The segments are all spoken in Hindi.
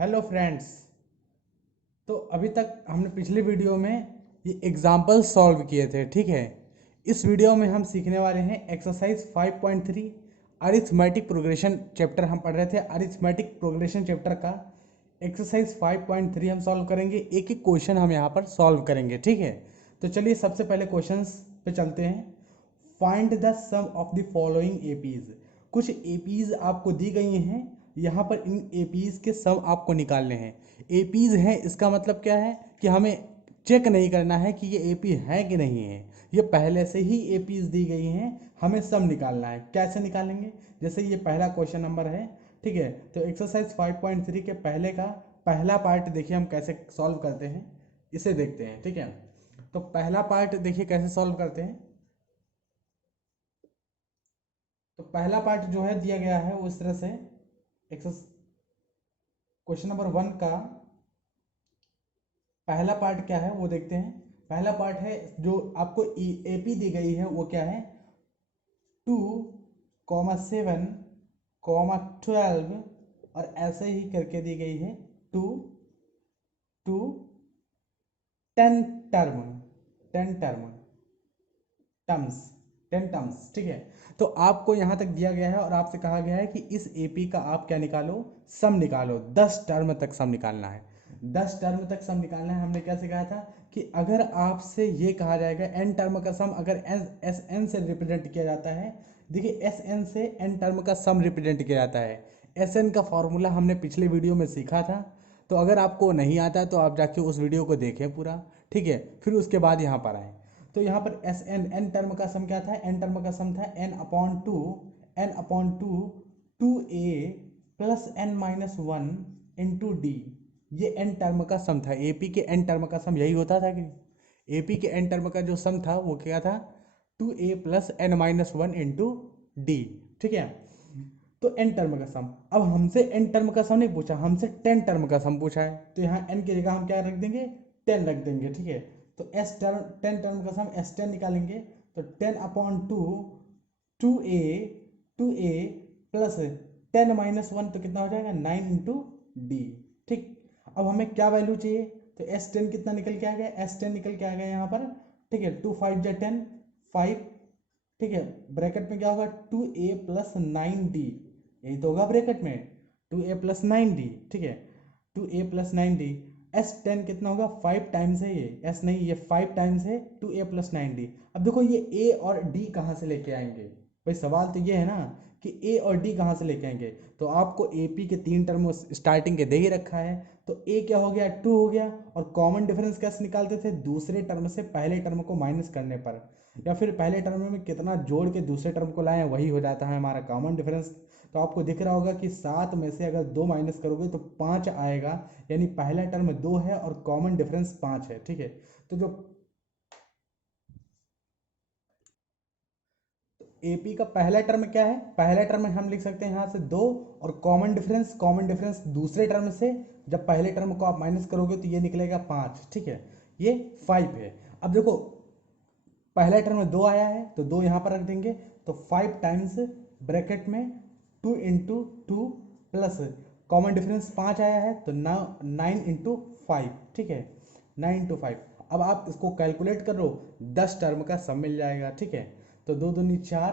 Hello friends. तो अभी तक हमने पिछले वीडियो में ये एग्जाम्पल सॉल्व किए थे, ठीक है। इस वीडियो में हम सीखने वाले हैं एक्सरसाइज 5.3 अरिथमेटिक प्रोग्रेशन चैप्टर हम पढ़ रहे थे। अरिथमेटिक प्रोग्रेशन चैप्टर का एक्सरसाइज 5.3 हम सॉल्व करेंगे। एक एक क्वेश्चन हम यहाँ पर सॉल्व करेंगे, ठीक है। तो चलिए सबसे पहले क्वेश्चंस पे चलते हैं। Find the sum of the following APs. कुछ एपीज आपको दी गई हैं, यहाँ पर इन एपीज के सम आपको निकालने हैं। एपीज हैं इसका मतलब क्या है कि हमें चेक नहीं करना है कि ये एपी है कि नहीं है, ये पहले से ही एपीज दी गई हैं, हमें सम निकालना है। कैसे निकालेंगे? जैसे ये पहला क्वेश्चन नंबर है, ठीक है। तो एक्सरसाइज 5.3 के पहले का पहला पार्ट देखिए हम कैसे सॉल्व करते हैं, इसे देखते हैं, ठीक है। तो पहला पार्ट देखिए कैसे सॉल्व करते हैं। तो पहला पार्ट जो है दिया गया है वो इस तरह से। क्वेश्चन नंबर 1 का पहला पार्ट क्या है वो देखते हैं। पहला पार्ट है जो आपको एपी दी गई है वो क्या है, 2,7,12 और ऐसे ही करके दी गई है 2 to 10 term, 10 term terms 10 terms, ठीक है। तो आपको यहाँ तक दिया गया है और आपसे कहा गया है कि इस एपी का आप क्या निकालो, सम निकालो। 10 टर्म तक सम निकालना है, 10 टर्म तक सम निकालना है। हमने क्या सिखाया था कि अगर आपसे ये कहा जाएगा एन टर्म का सम अगर एस एन से रिप्रेजेंट किया जाता है, देखिए एस एन से एन टर्म का सम रिप्रेजेंट किया जाता है। एस एन का फॉर्मूला हमने पिछले वीडियो में सीखा था, तो अगर आपको नहीं आता तो आप जाके उस वीडियो को देखें पूरा, ठीक है, फिर उसके बाद यहाँ पर आए। तो यहाँ पर एस एन एन टर्म का सम क्या था, एन टर्म का सम था N upon two 2a plus N minus 1 into D. ये एन टर्म का सम था। एपी के एन टर्म का सम यही होता था कि एपी के एन टर्म का जो सम था वो क्या था, 2a plus N minus 1 into D, ठीक है। तो एन टर्म का सम, अब हमसे एन टर्म का सम नहीं पूछा, हमसे 10 टर्म का सम पूछा है, तो यहाँ एन की जगह हम क्या रख देंगे, 10 रख देंगे, ठीक है। तो एस टर्म 10 टर्म का सम एस 10 निकालेंगे, तो 10/2 टू ए प्लस 10 - 1 तो कितना हो जाएगा 9 इंटू डी, ठीक। अब हमें क्या वैल्यू चाहिए, तो एस 10 कितना निकल के आ गया, एस 10 निकल के आ गया यहाँ पर, ठीक है। 2 5 × 10 5, ठीक है। ब्रैकेट में क्या होगा 2a प्लस 9d, यही तो होगा ब्रैकेट में 2a प्लस 9d, ठीक है। 2a प्लस 9d, एस 10 कितना होगा 5 टाइम्स है, ये एस नहीं ये 5 टाइम्स है 2a प्लस 9d। अब देखो ये a और d कहाँ से लेके आएंगे, भाई सवाल तो ये है ना कि a और d कहाँ से लेके आएंगे। तो आपको AP के 3 टर्म स्टार्टिंग के दे ही रखा है, तो a क्या हो गया 2 हो गया, और कॉमन डिफरेंस कैसे निकालते थे, दूसरे टर्म से पहले टर्म को माइनस करने पर, या फिर पहले टर्म में कितना जोड़ के दूसरे टर्म को लाएं वही हो जाता है हमारा कॉमन डिफरेंस। तो आपको दिख रहा होगा कि 7 में से अगर 2 माइनस करोगे तो 5 आएगा, यानी पहला टर्म 2 है और कॉमन डिफरेंस 5 है, ठीक है। तो जो एपी का पहला टर्म क्या है, पहला टर्म हम लिख सकते हैं यहाँ से 2, और कॉमन डिफरेंस दूसरे टर्म से जब पहले टर्म को आप माइनस करोगे तो ये निकलेगा 5, ठीक है। ये 5 है। अब देखो पहला टर्म में 2 आया है तो 2 यहाँ पर रख देंगे, तो 5 टाइम्स ब्रैकेट में 2 × 2 प्लस कॉमन डिफरेंस 5 आया है तो 9 × 5, ठीक है, 9 × 5। अब आप इसको कैलकुलेट कर लो, 10 टर्म का सम मिल जाएगा, ठीक है। तो 2 दूनी 4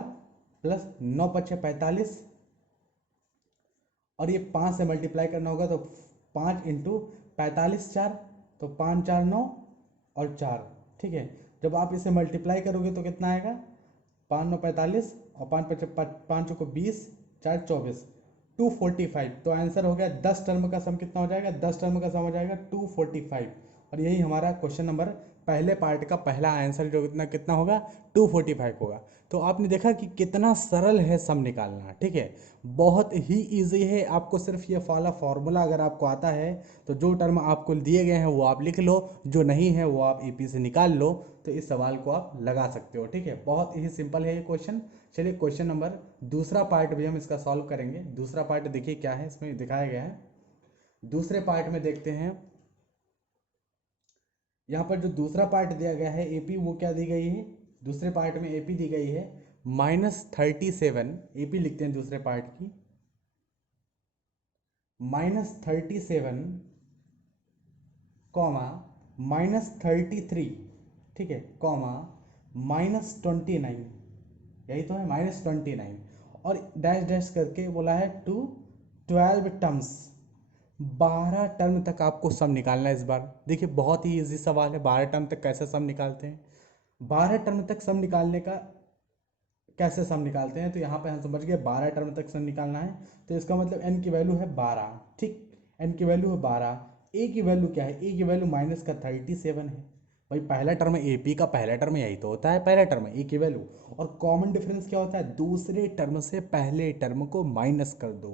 प्लस 9 × 5 = 45, और ये 5 से मल्टीप्लाई करना होगा तो 5 × 45 4, तो 5 × 4 = 9 और 4, ठीक है। जब आप इसे मल्टीप्लाई करोगे तो कितना आएगा, 5 × 9 = 45 और 5 × 5 = 20, 4 = 24, 245। तो आंसर हो गया 10 टर्म का सम कितना हो जाएगा, 10 टर्म का सम हो जाएगा 245। और यही हमारा क्वेश्चन नंबर पहले पार्ट का पहला आंसर जो कितना कितना होगा 245 होगा। तो आपने देखा कि कितना सरल है सम निकालना, ठीक है, बहुत ही इजी है। आपको सिर्फ ये वाला फॉर्मूला अगर आपको आता है तो जो टर्म आपको दिए गए हैं वो आप लिख लो, जो नहीं है वो आप एपी से निकाल लो, तो इस सवाल को आप लगा सकते हो, ठीक है। बहुत ही सिंपल है ये क्वेश्चन। चलिए क्वेश्चन नंबर दूसरा पार्ट भी हम इसका सॉल्व करेंगे। दूसरा पार्ट देखिए क्या है इसमें दिखाया गया है। दूसरे पार्ट में देखते हैं, यहाँ पर जो दूसरा पार्ट दिया गया है एपी, वो क्या दी गई है, दूसरे पार्ट में एपी दी गई है -37, एपी लिखते हैं दूसरे पार्ट की -37 कॉमा -33, ठीक है, कॉमा -29, यही तो है -29, और डैश डैश करके बोला है टू 12 टर्म्स, 12 टर्म तक आपको सम निकालना है इस बार। देखिए बहुत ही इजी सवाल है, 12 टर्म तक कैसे सम निकालते हैं। 12 टर्म तक सम निकालने का कैसे सम निकालते हैं, तो यहाँ पे हम समझ गए 12 टर्म तक सम निकालना है, तो इसका मतलब n की वैल्यू है 12, ठीक, n की वैल्यू है 12। a की वैल्यू क्या है, a की वैल्यू माइनस का 37 है, भाई पहला टर्म है AP का, पहला टर्म यही तो होता है, पहला टर्म है a की वैल्यू। और कॉमन डिफरेंस क्या होता है, दूसरे टर्म से पहले टर्म को माइनस कर दो,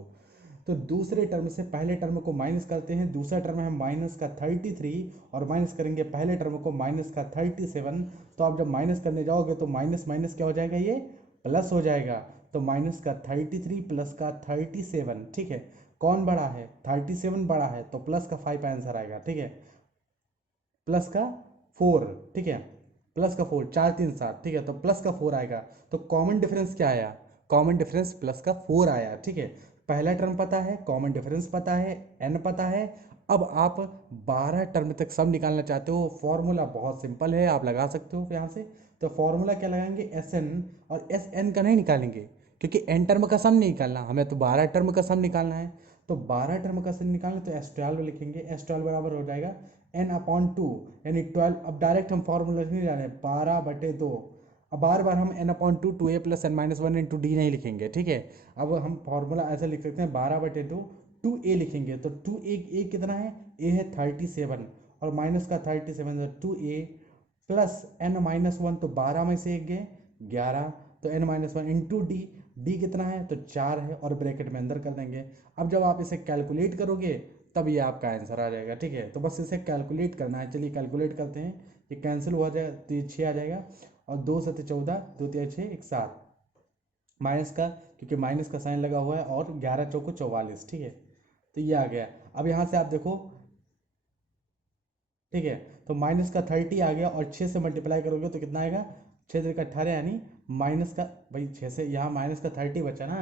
तो दूसरे टर्म से पहले टर्म को माइनस करते हैं, दूसरा टर्म है माइनस का 33 और माइनस करेंगे पहले टर्म को माइनस का 37, तो आप जब माइनस करने जाओगे तो माइनस माइनस क्या हो जाएगा, ये प्लस हो जाएगा, तो माइनस का 33 प्लस का 37, ठीक है, कौन बड़ा है, 37 बड़ा है, तो प्लस का 5 आंसर आएगा, ठीक है, प्लस का 4, ठीक है, प्लस का 4, 4 3 7, ठीक है, तो प्लस का 4 आएगा। तो कॉमन डिफरेंस क्या आया, कॉमन डिफरेंस प्लस का 4 आया, ठीक है, पहला टर्म पता है, कॉमन डिफरेंस पता है, एन पता है। अब आप 12 टर्म तक सम निकालना चाहते हो, फॉर्मूला बहुत सिंपल है, आप लगा सकते हो यहाँ से। तो फॉर्मूला क्या लगाएंगे, एस एन, और एस एन का नहीं निकालेंगे क्योंकि एन टर्म का सम नहीं निकालना, हमें तो 12 टर्म का सम निकालना है। तो 12 टर्म का सम निकालना, तो S12 लिखेंगे, S12 बराबर हो जाएगा n/2, यानी 12। अब डायरेक्ट हम फॉर्मूला नहीं जाने, 12/2, अब बार बार हम n/2 2a + n-1 × d नहीं लिखेंगे, ठीक है। अब हम फॉर्मूला ऐसे लिख सकते हैं, 12/2 2a लिखेंगे, तो 2a कितना है, a है 37 और माइनस का 37, तो 2a प्लस n-1, तो 12 में से एक गए 11, तो n-1 इंटू डी कितना है, तो 4 है, और ब्रैकेट में अंदर कर देंगे। अब जब आप इसे कैलकुलेट करोगे तब ये आपका आंसर आ जाएगा, ठीक है। तो बस इसे कैलकुलेट करना है, चलिए कैलकुलेट करते हैं। ये कैंसिल हो जाएगा तो ये 6 आ जाएगा, और 2 7 14, 2 3 6 1 7, माइनस का, क्योंकि माइनस का साइन लगा हुआ है, और 11 चौको 44, ठीक है, तो ये आ गया। अब यहाँ से आप देखो, ठीक है, तो माइनस का 30 आ गया, और 6 से मल्टीप्लाई करोगे तो कितना आएगा, 6 3 18, यानी माइनस का, भाई 6 से यहाँ माइनस का 30 बचा ना,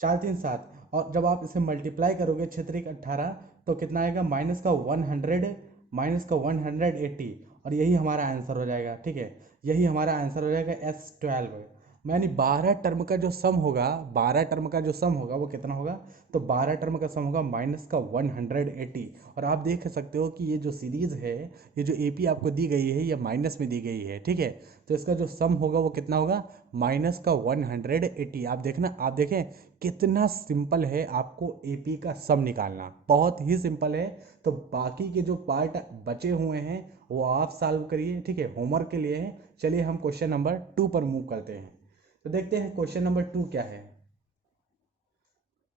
4 3 7, और जब आप इसे मल्टीप्लाई करोगे 6 3 18, तो कितना आएगा, माइनस का 100, माइनस का 180, और यही हमारा आंसर हो जाएगा, ठीक है, यही हमारा आंसर हो जाएगा S12। यानी 12 टर्म का जो सम होगा, 12 टर्म का जो सम होगा वो कितना होगा, तो 12 टर्म का सम होगा माइनस का 180। और आप देख सकते हो कि ये जो सीरीज है, ये जो AP आपको दी गई है, ये माइनस में दी गई है, ठीक है, तो इसका जो सम होगा वो कितना होगा, माइनस का 180। आप देखना, आप देखें कितना सिंपल है आपको AP का सम निकालना, बहुत ही सिंपल है। तो बाकी के जो पार्ट बचे हुए हैं वो आप सॉल्व करिए, ठीक है, होमवर्क के लिए है। चलिए हम क्वेश्चन नंबर 2 पर मूव करते हैं, तो देखते हैं क्वेश्चन नंबर 2 क्या है।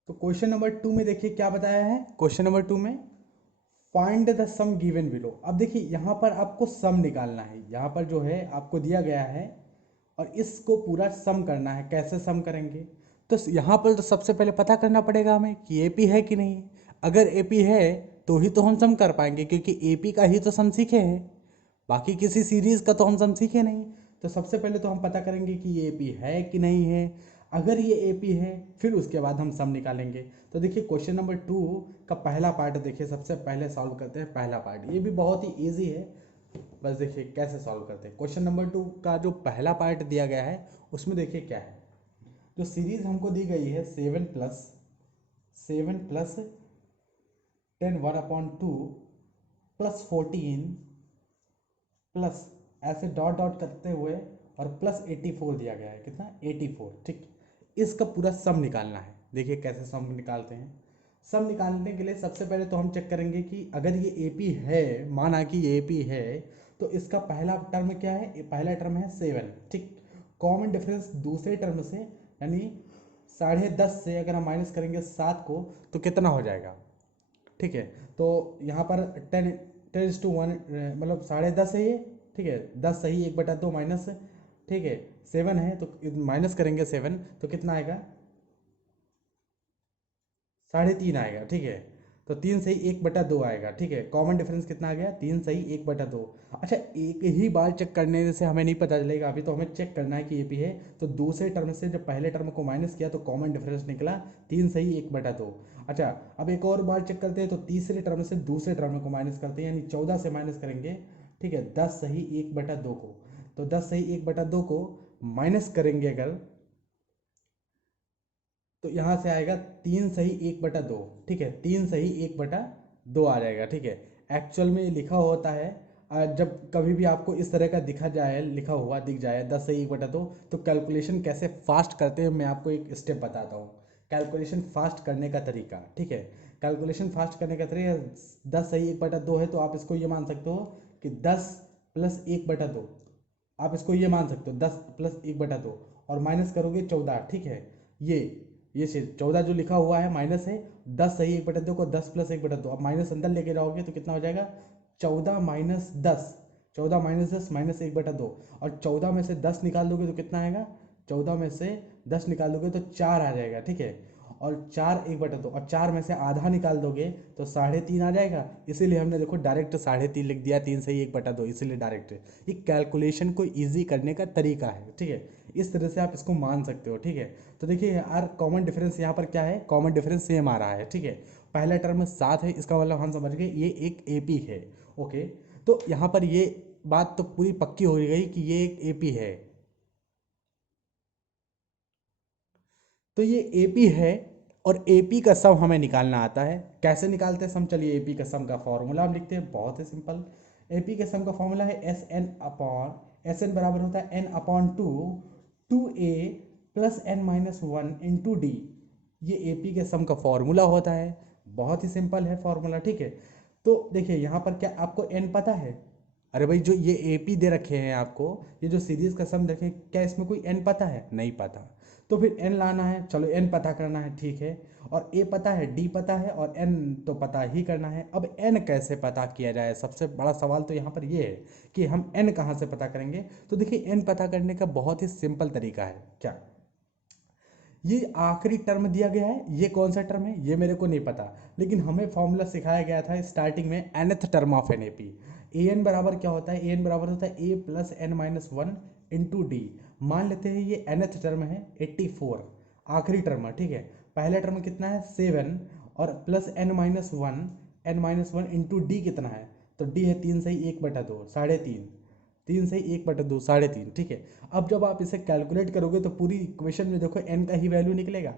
तो क्वेश्चन नंबर 2 में देखिए क्या बताया है, क्वेश्चन नंबर 2 में find the sum given below. अब देखिए यहाँ पर आपको सम निकालना है, यहाँ पर जो है आपको दिया गया है, और इसको पूरा सम करना है। कैसे सम करेंगे, तो यहाँ पर तो सबसे पहले पता करना पड़ेगा हमें कि AP है कि नहीं। अगर AP है तो ही तो हम सम कर पाएंगे, क्योंकि AP का ही तो सम सीखे हैं, बाकी किसी सीरीज का तो हम सम सीखे नहीं। तो सबसे पहले तो हम पता करेंगे कि ये AP है कि नहीं है। अगर ये AP है फिर उसके बाद हम सम निकालेंगे। तो देखिए क्वेश्चन नंबर 2 का पहला पार्ट देखिए, सबसे पहले सॉल्व करते हैं पहला पार्ट, ये भी बहुत ही ईजी है। बस देखिए कैसे सॉल्व करते हैं। क्वेश्चन नंबर 2 का जो पहला पार्ट दिया गया है उसमें देखिए क्या है, जो सीरीज हमको दी गई है 7 + 10 1/2 प्लस 14 प्लस, ऐसे डॉट डॉट करते हुए, और प्लस 84 दिया गया है, कितना 84, ठीक। इसका पूरा सम निकालना है। देखिए कैसे सम निकालते हैं। सम निकालने के लिए सबसे पहले तो हम चेक करेंगे कि अगर ये AP है, माना कि ये AP है, तो इसका पहला टर्म क्या है, पहला टर्म है 7, ठीक। कॉमन डिफरेंस दूसरे टर्म से, यानी 10.5 से अगर हम माइनस करेंगे 7 को, तो कितना हो जाएगा, ठीक है। तो यहाँ पर 10:1, मतलब 10.5 है ये, ठीक है, 10 सही, 1/2 माइनस, ठीक है, 7 है, तो माइनस करेंगे 7, तो कितना आएगा, 3.5 आएगा, ठीक है। तो 3 सही 1/2 आएगा। ठीक है, कॉमन डिफरेंस कितना आ गया, 3 सही 1/2। अच्छा, एक ही बार चेक करने से हमें नहीं पता चलेगा, अभी तो हमें चेक करना है कि AP है। तो दूसरे टर्म से जब पहले टर्म को माइनस किया तो कॉमन डिफरेंस निकला 3 सही 1/2। अच्छा, अब एक और बार चेक करते हैं, तो तीसरे टर्म से दूसरे टर्म को माइनस करते हैं, यानी 14 से माइनस करेंगे। ठीक है, 10 सही 1/2 को, तो 10 सही 1/2 को माइनस करेंगे अगर, तो यहाँ से आएगा 3 सही 1/2। ठीक है, 3 सही 1/2 आ जाएगा। ठीक है, एक्चुअल में ये लिखा होता है, जब कभी भी आपको इस तरह का दिखा जाए, लिखा हुआ दिख जाए 10 सही 1/2, तो कैलकुलेशन कैसे फास्ट करते हैं मैं आपको एक स्टेप बताता हूँ। कैलकुलेशन फास्ट करने का तरीका, ठीक है, कैलकुलेशन फास्ट करने का तरीका, 10 सही 1/2 है तो आप इसको ये मान सकते हो कि 10 + 1/2, आप इसको ये मान सकते हो 10 + 1/2, और माइनस करोगे 14। ठीक है, ये ये चीज 14 जो लिखा हुआ है माइनस है, 10 सही 1/2 को 10 + 1/2, अब माइनस अंदर लेके जाओगे तो कितना हो जाएगा, 14 - 10, 14 - 10 -1/2, और 14 में से 10 निकाल दोगे तो कितना आएगा, 14 में से 10 निकाल दोगे तो 4 आ जाएगा। ठीक है, और 4 1/2, और 4 में से आधा निकाल दोगे तो 3.5 आ जाएगा। इसीलिए हमने देखो डायरेक्ट 3.5 लिख दिया, 3 सही 1/2, इसीलिए डायरेक्ट। ये कैलकुलेशन को ईजी करने का तरीका है। ठीक है, इस तरह से आप इसको मान सकते हो। ठीक है, तो देखिए यार, कॉमन डिफरेंस यहाँ पर क्या है, कॉमन डिफरेंस सेम आ रहा है। ठीक है, पहला टर्म 7 है, इसका मतलब हम समझ गए ये एक AP है। ओके, तो यहाँ पर ये बात तो पूरी पक्की हो गई कि ये एक AP है। तो ये AP है, और AP का सम हमें निकालना आता है। कैसे निकालते हैं सम, चलिए AP का सम का फॉर्मूला हम लिखते हैं, बहुत ही सिंपल। AP के सम का फॉर्मूला है SN बराबर होता है N/2, 2A + n-1 × D। ये AP के सम का फॉर्मूला होता है, बहुत ही सिंपल है फॉर्मूला। ठीक है, तो देखिए यहाँ पर क्या आपको n पता है, अरे भाई जो ये AP दे रखे हैं आपको, ये जो सीरीज का सम देखें, क्या इसमें कोई n पता है, नहीं पता। तो फिर n लाना है, चलो n पता करना है, ठीक है, और a पता है, d पता है, और n तो पता ही करना है। अब n कैसे पता किया जाए, सबसे बड़ा सवाल तो यहाँ पर ये है कि हम n कहाँ से पता करेंगे। तो देखिए n पता करने का बहुत ही सिंपल तरीका है। क्या, ये आखिरी टर्म दिया गया है, ये कौन सा टर्म है ये मेरे को नहीं पता, लेकिन हमें फॉर्मूला सिखाया गया था स्टार्टिंग में, nth term of an AP। an बराबर क्या होता है, an बराबर होता है a + n-1 × D। मान लेते हैं ये nth टर्म है 84, आखिरी टर्म है। ठीक है, पहला टर्म कितना है 7, और प्लस n-1 × D कितना है, तो D है 3 सही 1/2, 3.5, 3 सही 1/2, 3.5। ठीक है, अब जब आप इसे कैलकुलेट करोगे तो पूरी इक्वेशन में देखो n का ही वैल्यू निकलेगा,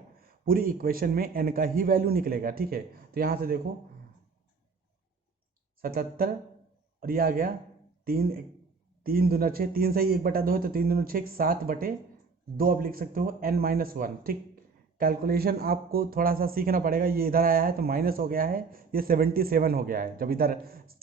पूरी इक्वेशन में n का ही वैल्यू निकलेगा। ठीक है, तो यहाँ से देखो 77, और ये आ गया 3, 3 × 2 = 6, 3 सही 1/2 है तो 3 × 2 = 6, 7/2 आप लिख सकते हो n-1। ठीक, कैलकुलेशन आपको थोड़ा सा सीखना पड़ेगा, ये इधर आया है तो माइनस हो गया है, ये 77 हो गया है। जब इधर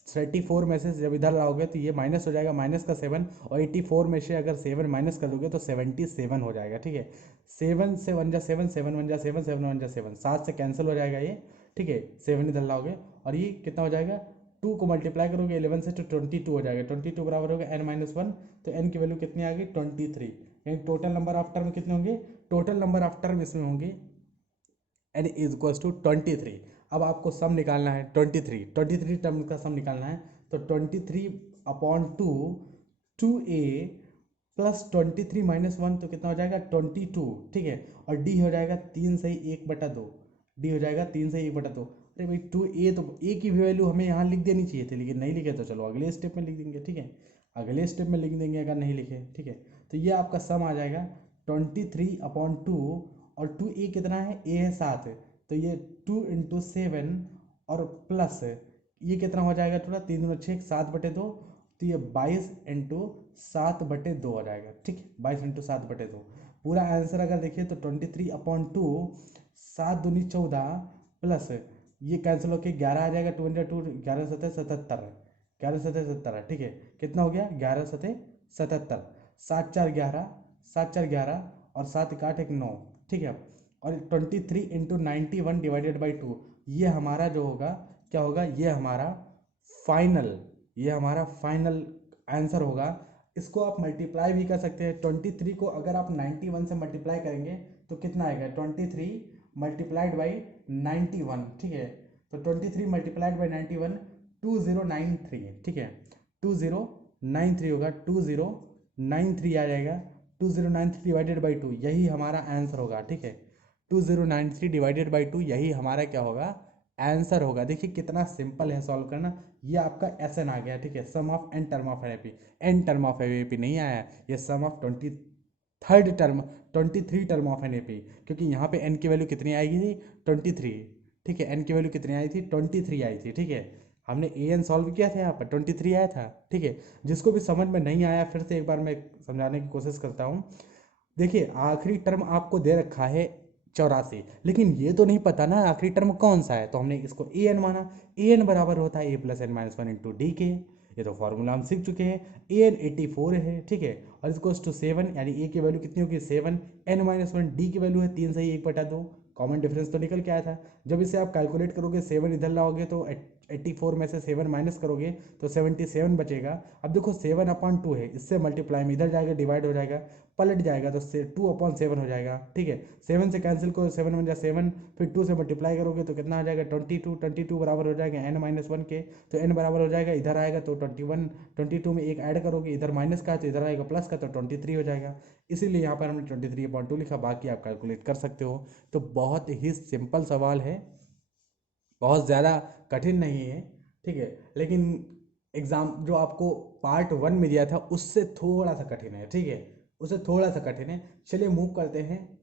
34 में से जब इधर लाओगे तो ये माइनस हो जाएगा, माइनस का 7, और 84 में से अगर 7 माइनस कर दोगे तो 77 हो जाएगा। ठीक है, 7 से 1 जा 7, 7 1 जा 7, 7 1 जा 7, 7 से कैंसिल हो जाएगा ये। ठीक है, 7 इधर लाओगे, और ये कितना हो जाएगा, 2 को मल्टीप्लाई करोगे 11 से तो 22 हो जाएगा, 22 बराबर होगा n-1, तो n की वैल्यू कितनी आ गई 23। यानी टोटल नंबर ऑफ टर्म कितने होंगे, टोटल नंबर ऑफ टर्म इसमें होंगे n = 23। अब आपको सम निकालना है 23 टर्म का सम निकालना है, तो 23/2, 2a + 23 - 1, तो कितना हो जाएगा 22। ठीक है, और d हो जाएगा 3 सही 1/2, d हो जाएगा 3 सही 1/2। अरे भाई 2a, तो a की वैल्यू हमें यहाँ लिख देनी चाहिए थी, लेकिन नहीं लिखे तो चलो अगले स्टेप में लिख देंगे। ठीक है, अगले स्टेप में लिख देंगे अगर नहीं लिखे। ठीक है, तो ये आपका सम आ जाएगा 23/2, और 2a कितना है, a है 7, तो ये 2 × 7, और प्लस ये कितना हो जाएगा थोड़ा, 3 × 6 = 7/2, तो ये 22 × 7/2 हो जाएगा। ठीक, 22 × 7/2। पूरा आंसर अगर देखिए तो 23/2, 7 दूनी 14, प्लस ये कैंसिल होके 11 आ जाएगा, 2 × 2 11 × 7 77, 11 × 7 77। ठीक है, कितना हो गया 11 × 7 77, 7 4 11, 7 4 11, और 7 1 8 1 9। ठीक है, और 23 × 91/2, ये हमारा जो होगा क्या होगा, ये हमारा फाइनल आंसर होगा। इसको आप मल्टीप्लाई भी कर सकते हैं, 23 को अगर आप 91 से मल्टीप्लाई करेंगे तो कितना आएगा, 23 × 91। ठीक है, तो 23 मल्टीप्लाइड बाई 91 2093, ठीक है 2093 होगा, 2093 आ जाएगा, 2093 डिवाइडेड बाई 2 यही हमारा आंसर होगा, ठीक है 2093 डिवाइडेड बाई 2 यही हमारा क्या होगा, आंसर होगा। देखिए कितना सिंपल है सॉल्व करना। ये आपका एस एन आ गया, ठीक है sum of n term of an A P, n term of A P नहीं आया, ये sum of 23rd term, 23 term of an A P, क्योंकि यहाँ पे एन की वैल्यू कितनी आएगी थी 23, ठीक है एन की वैल्यू कितनी आई थी 23 आई थी, ठीक है हमने ए एन सॉल्व किया था यहाँ पर 23 आया था, ठीक है। जिसको भी समझ में नहीं आया फिर से एक बार मैं समझाने की कोशिश करता हूँ। देखिए आखिरी टर्म आपको दे रखा है 84, लेकिन ये तो नहीं पता ना आखिरी टर्म कौन सा है, तो हमने इसको ए एन माना, ए एन बराबर होता है A plus N minus one into D के, ये तो फॉर्मूला हम सीख चुके हैं। ए एन 84 है, ठीक है और इसको टू 7 यानी ए की वैल्यू कितनी होगी 7, एन माइनस वन डी की वैल्यू है 3 से ही 1/2, कॉमन डिफरेंस तो निकल के आया था। जब इसे आप कैलकुलेट करोगे 7 इधर लाओगे तो 84 में से 7 माइनस करोगे तो 77 बचेगा। अब देखो 7/2 है, इससे मल्टीप्लाई में इधर जाएगा डिवाइड हो जाएगा, पलट जाएगा तो 2/7 हो जाएगा, ठीक है 7 से कैंसिल करो, 7 1 जा 7, फिर 2 से मल्टीप्लाई करोगे तो कितना आ जाएगा 22, 22 बराबर हो जाएगा n माइनस वन के, तो n बराबर हो जाएगा इधर आएगा तो 21, 22 में एक ऐड करोगे इधर माइनस का तो इधर आएगा प्लस का तो 23 हो जाएगा। इसीलिए यहाँ पर हमने 23/2 लिखा, बाकी आप कैलकुलेट कर सकते हो। तो बहुत ही सिंपल सवाल है, बहुत ज़्यादा कठिन नहीं है, ठीक है लेकिन एग्ज़ाम जो आपको पार्ट 1 में दिया था उससे थोड़ा सा कठिन है, ठीक है उससे थोड़ा सा कठिन है। चलिए मूव करते हैं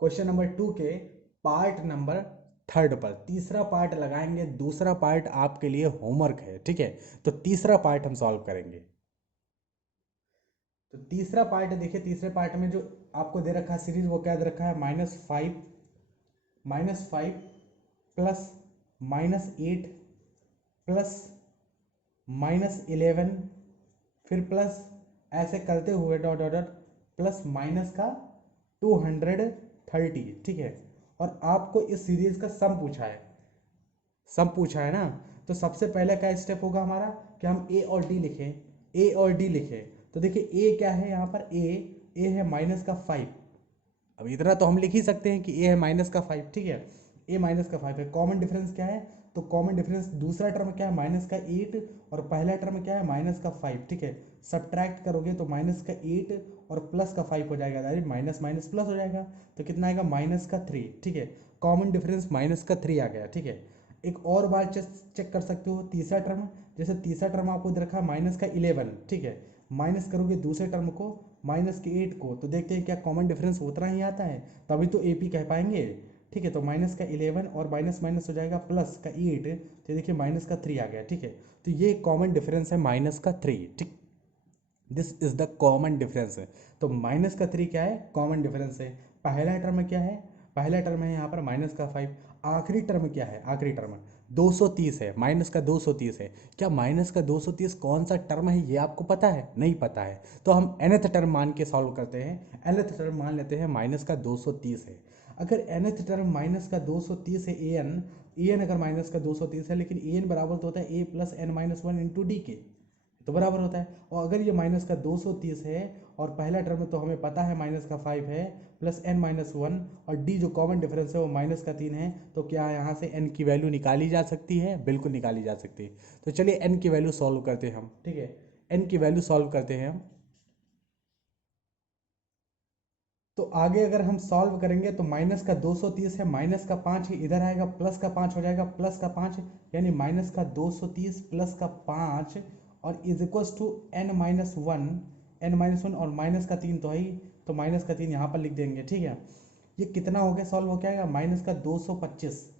क्वेश्चन नंबर 2 के पार्ट नंबर 3 पर। तीसरा पार्ट लगाएंगे, दूसरा पार्ट आपके लिए होमवर्क है, ठीक है तो तीसरा पार्ट हम सॉल्व करेंगे। तो तीसरा पार्ट देखिए, तीसरे पार्ट में जो आपको दे रखा है सीरीज वो क्या दे रखा है -5 प्लस -8 प्लस -11 फिर प्लस ऐसे करते हुए dot dot dot plus minus का 230, ठीक है और आपको इस सीरीज का सम पूछा है, सम पूछा है ना। तो सबसे पहले क्या स्टेप होगा हमारा कि हम ए और डी लिखें, ए और डी लिखें। तो देखिए ए क्या है यहाँ पर, ए है -5, अब इतना तो हम लिख ही सकते हैं कि ए है -5, ठीक है ए -5 है। कॉमन डिफरेंस क्या है, तो कॉमन डिफरेंस दूसरा टर्म क्या है -8 और पहला टर्म क्या है -5, ठीक है सब्ट्रैक्ट करोगे तो -8 और +5 हो जाएगा, अरे माइनस माइनस प्लस हो जाएगा तो कितना आएगा -3, ठीक है कॉमन डिफरेंस -3 आ गया, ठीक है। एक और बार चेक कर सकते हो तीसरा टर्म, जैसे तीसरा टर्म आपको दे रखा है -11, ठीक है माइनस करोगे दूसरे टर्म को -8 को तो देखते हैं क्या कॉमन डिफरेंस उतना ही आता है, तभी तो एपी कह पाएंगे, ठीक है। तो -11 और माइनस माइनस हो जाएगा +8, तो देखिए -3 आ गया, ठीक है तो ये कॉमन डिफरेंस है -3, ठीक this is the common difference है। तो -3 क्या है कॉमन डिफरेंस है। पहला टर्म क्या है, पहला टर्म है यहाँ पर -5, आखिरी टर्म क्या है, आखिरी टर्म 230 है, -230 है। क्या -230 कौन सा टर्म है ये आपको पता है, नहीं पता है तो हम nth टर्म मान के सॉल्व करते हैं। nth टर्म मान लेते हैं -230 है। अगर nth टर्म -230 है ए एन अगर -230 है, लेकिन ए एन बराबर तो होता है A plus N minus one into D के, तो बराबर होता है। और अगर ये -230 है और पहला टर्म तो हमें पता है -5 है प्लस n माइनस वन और d जो कॉमन डिफरेंस है वो -3 है, तो क्या यहाँ से n की वैल्यू निकाली जा सकती है, बिल्कुल निकाली जा सकती है। तो चलिए n की वैल्यू सॉल्व करते हैं हम, ठीक है n की वैल्यू सॉल्व करते हैं हम। तो आगे अगर हम सॉल्व करेंगे तो -230 है, -5 इधर आएगा +5 हो जाएगा, +5 यानी -230 +5 और इज इक्वल्स टू n-1 और -3 तो है ही, तो -3 यहाँ पर लिख देंगे, ठीक है। ये कितना हो गया सॉल्व हो क्या आएगा -225,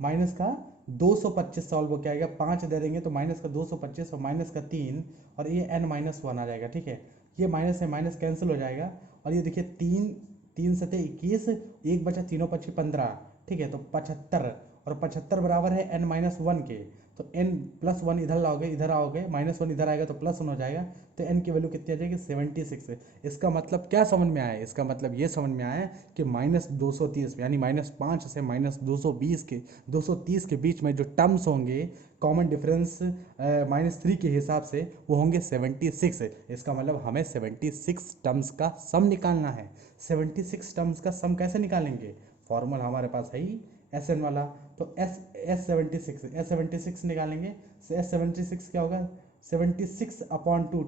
-225 सॉल्व हो क्या आएगा 5 दे देंगे तो -225 और -3 और ये n-1 आ जाएगा, ठीक है। ये माइनस से माइनस कैंसिल हो जाएगा और ये देखिए 3 3 7 21, एक बचा तीनों पच्चीस 15, ठीक है तो 75 और 75 बराबर है n-1 के, तो n+1 इधर लाओगे, इधर आओगे -1 इधर आएगा तो +1 हो जाएगा, तो n की वैल्यू कितनी आ जाएगी 76। इसका मतलब क्या समझ में आया, इसका मतलब ये समझ में आया कि -230 यानी -5 से -230 के बीच में जो टर्म्स होंगे कॉमन डिफरेंस -3 के हिसाब से वो होंगे 76। इसका मतलब हमें 76 टर्म्स का सम निकालना है। 76 टर्म्स का सम कैसे निकालेंगे, फॉर्मूला हमारे पास है ही एस एन वाला। तो S76 निकालेंगे। S76 क्या होगा, 76/2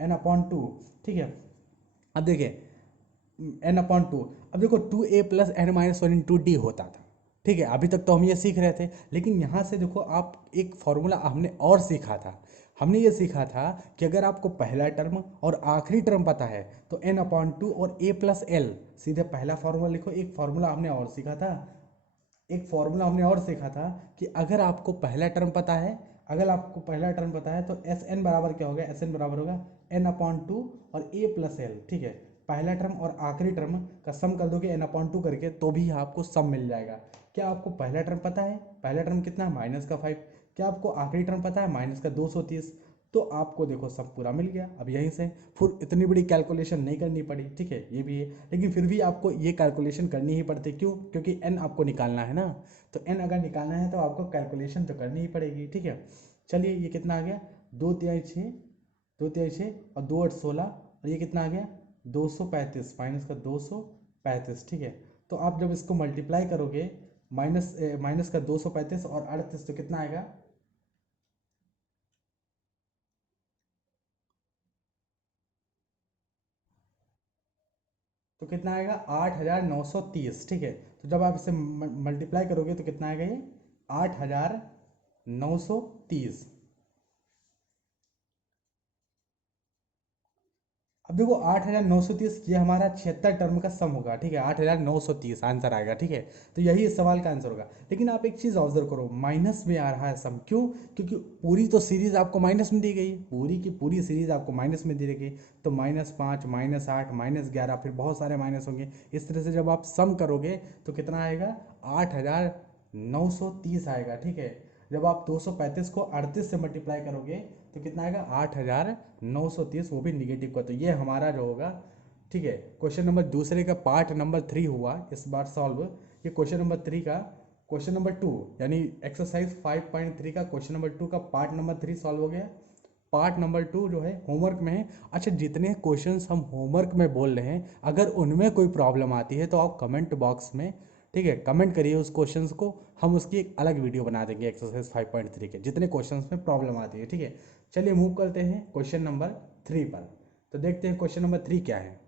n/2, ठीक है। अब देखिए n/2, अब देखो 2a+n-1 × d होता था, ठीक है। अभी तक तो हम ये सीख रहे थे, लेकिन यहाँ से देखो आप एक फॉर्मूला हमने और सीखा था। हमने ये सीखा था कि अगर आपको पहला टर्म और आखिरी टर्म पता है तो n/2 और a+l, सीधे पहला फॉर्मूला लिखो। एक फॉर्मूला हमने और सीखा था, कि अगर आपको पहला टर्म पता है, तो Sn बराबर क्या होगा, Sn बराबर होगा n/2 और a+l, ठीक है। पहला टर्म और आखिरी टर्म का सम कर दोगे n/2 करके तो भी आपको सम मिल जाएगा। क्या आपको पहला टर्म पता है, पहला टर्म कितना है -5। क्या आपको आखिरी टर्म पता है -230। तो आपको देखो सब पूरा मिल गया। अब यहीं से फिर इतनी बड़ी कैलकुलेशन नहीं करनी पड़ी, ठीक है, ये भी है। लेकिन फिर भी आपको ये कैलकुलेशन करनी ही पड़ती, क्यों, क्योंकि n आपको निकालना है ना। तो n अगर निकालना है तो आपको कैलकुलेशन तो करनी ही पड़ेगी, ठीक है। चलिए ये कितना आ गया, 2×3 = 6, और 2×8 = 16, और ये कितना आ गया 235 -235, ठीक है। तो आप जब इसको मल्टीप्लाई करोगे माइनस का 235 और 38, तो कितना आएगा, तो कितना आएगा 8930, ठीक है। तो जब आप इसे मल्टीप्लाई करोगे तो कितना आएगा ये 8930। अब देखो 8930 ये हमारा 76 टर्म का सम होगा, ठीक है। 8930 आंसर आएगा, ठीक है। तो यही इस सवाल का आंसर होगा। लेकिन आप एक चीज़ ऑब्जर्व करो, माइनस में आ रहा है सम, क्यों, क्योंकि पूरी तो सीरीज आपको माइनस में दी गई, पूरी की पूरी सीरीज आपको माइनस में दी गई। तो -5 -8 -11, फिर बहुत सारे माइनस होंगे। इस तरह से जब आप सम करोगे तो कितना आएगा 8930 आएगा, ठीक है। जब आप 235 को 38 से मल्टीप्लाई करोगे तो कितना आएगा 8930, वो भी निगेटिव का। तो ये हमारा जो होगा, ठीक है। क्वेश्चन नंबर दूसरे का पार्ट नंबर 3 हुआ इस बार सॉल्व। ये क्वेश्चन नंबर 3 का क्वेश्चन नंबर 2, यानी एक्सरसाइज 5.3 का क्वेश्चन नंबर 2 का पार्ट नंबर 3 सॉल्व हो गया। पार्ट नंबर 2 जो है होमवर्क में है। अच्छा, जितने क्वेश्चंस हम होमवर्क में बोल रहे हैं, अगर उनमें कोई प्रॉब्लम आती है तो आप कमेंट बॉक्स में, ठीक है, कमेंट करिए उस क्वेश्चंस को। हम उसकी एक अलग वीडियो बना देंगे एक्सरसाइज 5.3 के जितने क्वेश्चंस में प्रॉब्लम आती है, ठीक है। चलिए मूव करते हैं क्वेश्चन नंबर 3 पर। तो देखते हैं क्वेश्चन नंबर 3 क्या है।